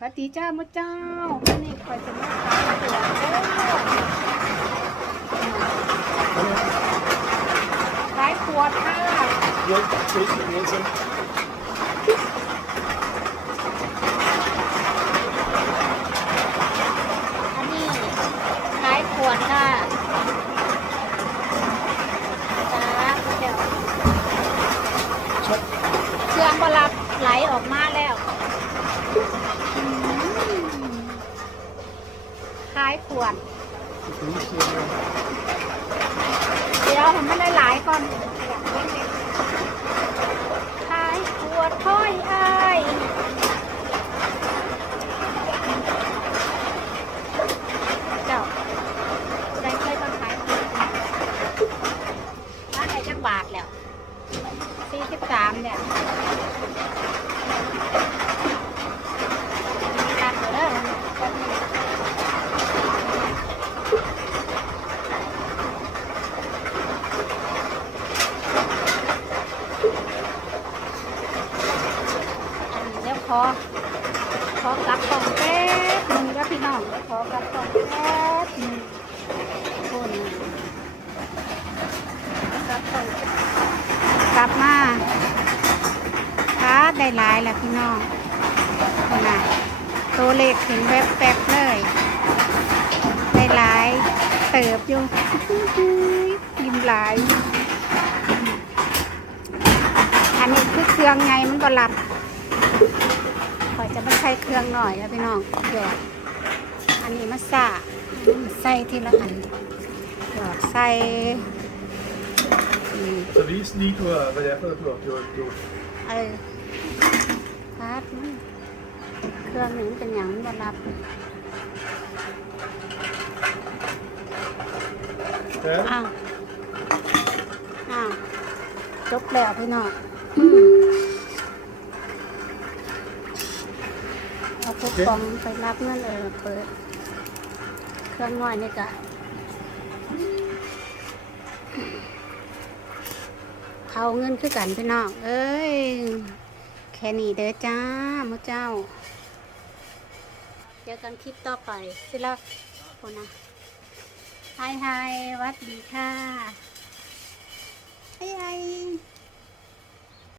สวัสดีจ้ามุเจ้าวันนี้คอยจะมาขายตัวเด้อขายขวดค่ะ Ja, zeker. Ja, zo. อันนี้ขายขวดค่ะจ้าเดี๋ยวเครื่องบรับไหลออกมาแล้วอืมขายขวด Dus, eh, เดี๋ยวผมไม่ได้หลายก่อนขายขวดถ้อยอายเจ้าได้เคยมาขายขวดร้านไหนจักบาทแล้วสี่สิบสามเนี่ยตัดเด้อแป๊บนึง อันเดี๋ยว ขอขอกลับกล่องแป๊บหนึงก็พี่น้องขอกลับกล่องแป๊บหนึงคนกลับกล่องกลับมาครับได้หลายแล้วพี่น้องคนน่ะตัวเลขถึงแวบแป๊บๆเลยได้หลายเติบอยู่ยิ้มหลาย อันนี้คือเครื่องไงมันก็รับ ขอยจะมาใช้เครื่องหน่อยแล้วพี่น้องหยอดอันนี้มาสะใส่ทีละอันหยอดใส่อืม Så vis lige, du har, hvad det er for noget, du har gjort. Du, เออครับเครื่องนี้มันเป็นอย่างมันบ่รับ ja, อ้าวอ้าวจบแล้วพี่น้องอืม เองไปรับเงินเออเปิดเครื่องน้อยนี่กะเขาเงินคือกันพี่น้องเอ้ย แค่นี้เด้อจ้ามุเจ้า เจอกันคลิปต่อไปสิละคนนะไฮไฮวัดดีค่ะไฮไฮ